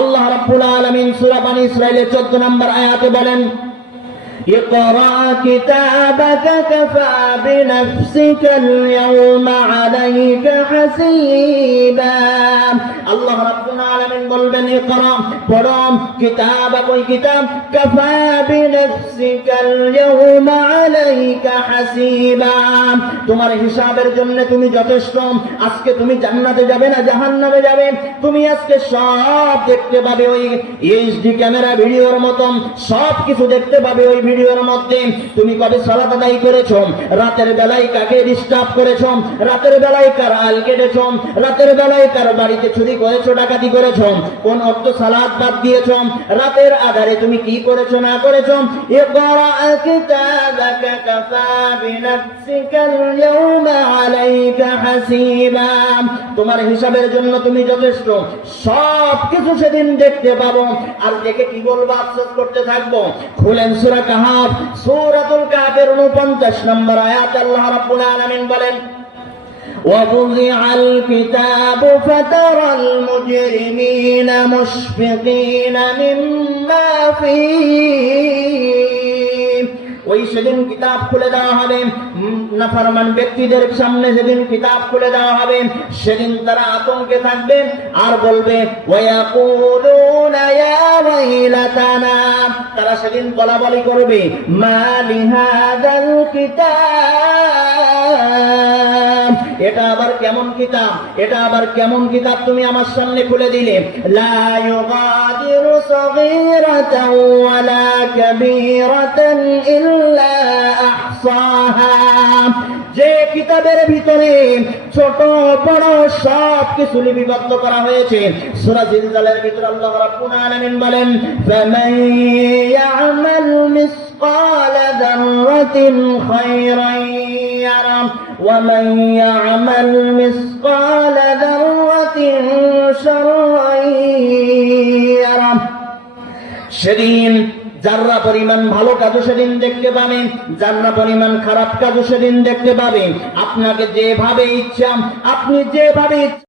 আল্লাহ রাব্বুল আলামিন সূরা বনী ইসরাঈলের 14 নম্বর আয়াতে বলেন, اقرأ كتابك كفى بنفسك اليوم عليك حسيبا। আল্লাহ রাব্বুল আলামিন বলবেন, ইকরা, পড়ো, কিতাবাক, ওই কিতাব, কাফা বিনাফসিকা আল-ইয়াওমা আলাইকা হাসিবা, তোমার হিসাবের জন্য তুমি যথেষ্ট। আজকে তুমি জান্নাতে যাবে না জাহান্নামে যাবে, তুমি আজকে সব দেখতে পাবে। ওই এইচডি ক্যামেরা ভিডিওর মতন সব কিছু দেখতে পাবে ওই ভিডিওর মধ্যে। তুমি কবে সালাত আদায় করেছো, রাতের বেলায় কাকে ডিস্টার্ব করেছো, রাতের বেলায় কার আল কেটেছো, রাতের বেলায় কার বাড়িতে চুরি করেছো, ডাকাতি করেছো, কোন ওয়াক্ত সালাত বাদ দিয়েছো, রাতের আধারে তুমি কি করেছো না করেছো। ইকরা কিতাবাকা কাফা বিনাফসিকাল ইয়াওমা আলাইকা হাসিবা, তোমার হিসাবের জন্য তুমি যথেষ্ট। সব কিছু সেদিন দেখতে পাবো, আর দেখে কি বলবো, আফসোস করতে থাকবো। খুলেন সূরা কাহাফ, সূরাতুল কাহাফের 49 নম্বর আয়াত। আল্লাহ রাব্বুল আলামিন বলেন, وَوُضِعَ الْكِتَابُ فَتَرَى الْمُجْرِمِينَ مُشْفِقِينَ مِمَّا فِيهِ, ওই সেদিন কিতাব খুলে দেওয়া হবে নাফরমান ব্যক্তিদের সামনে। যেদিন কিতাব খুলে দেওয়া হবে সেদিন তারা আতঙ্কে থাকবে আর বলবে, ওয়ায়াকুলুনা ইয়া ওয়াইলাতানা, তারা সেদিন বলাবলি করবে, মা লিহাদাল কিতাব, এটা আবার কেমন কিতাব, এটা আবার কেমন কিতাব তুমি আমার সামনে খুলে দিলে। লা ইউগাদিরু সাগীরাতান ওয়ালা কাবীরাতান ইল্লা আহসাহা, যে কিতাবের ভিতরে ছোট বড় সব কিছু লিপিবদ্ধ করা হয়েছে। সূরা জিলজালের ভিতরে আল্লাহ রাব্বুল আলামিন বলেন, ফামান ইয়ামাল মিসকালা যাররাতিন খায়রান ইয়ারা ওয়া মান ইয়ামাল মিসকালা যাররাতিন শাররান ইয়ারা, সেদিন যারা পরিমাণ ভালো কাজও সেদিন দেখতে পাবে, যারা পরিমাণ খারাপ কাজও সেদিন দেখতে পাবে। আপনাকে যেভাবে ইচ্ছা, আপনি যেভাবে